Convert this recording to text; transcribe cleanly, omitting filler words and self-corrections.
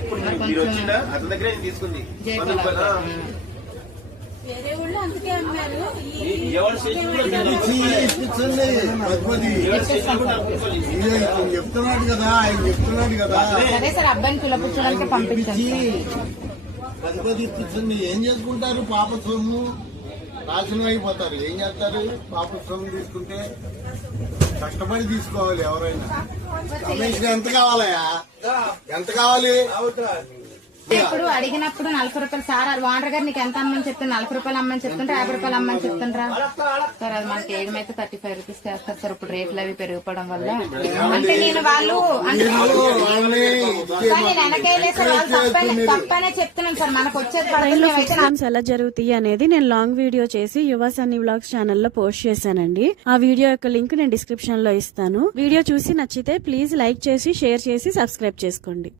ఇప్పుడు మీరు వచ్చిందా అతని దగ్గర తీసుకుంది వేరే ఊళ్ళో అందుకే అమ్మారు. ఎవరు చెప్తున్నాడు కదా ఆయన చెప్తున్నాడు కదా. సరే సార్ అబ్బాయిని పిలపించడానికి పంపించండి. 10 ఇప్పించండి. ఏం చేసుకుంటారు? పాప సొమ్ము నాశనం అయిపోతారు. ఏం చేస్తారు? పాప సొమ్ము తీసుకుంటే కష్టపడి తీసుకోవాలి ఎవరైనా. కమిషన్ ఎంత కావాలయా? ఎంత కావాలి? ఇప్పుడు అడిగినప్పుడు 40 రూపాయలు సార్ ఓనర్ గారు నీకు ఎంత అమ్మని చెప్తున్నా 40 రూపాయలు అమ్మని చెప్తుండ్రా 50 రూపాయలు అమ్మని చెప్తుండ్రా సార్? అది మనకి ఏమైతే 35 రూపీస్ చేస్తారు సార్. ఇప్పుడు రేట్లు అవి పెరిగిపోవడం వల్ల అంటే నేను వాళ్ళు అంటే నేను వెనకేలే సార్ వాళ్ళు తప్పనే చెప్తున్నాను సార్. మనకు వచ్చేది ఎలా జరుగుతాయి అనేది నేను లాంగ్ వీడియో చేసి యువ సన్నీ వ్లాగ్స్ ఛానల్లో పోస్ట్ చేశానండి. ఆ వీడియో యొక్క లింక్ నేను డిస్క్రిప్షన్ లో ఇస్తాను. వీడియో చూసి నచ్చితే ప్లీజ్ లైక్ చేసి షేర్ చేసి సబ్స్క్రైబ్ చేసుకోండి.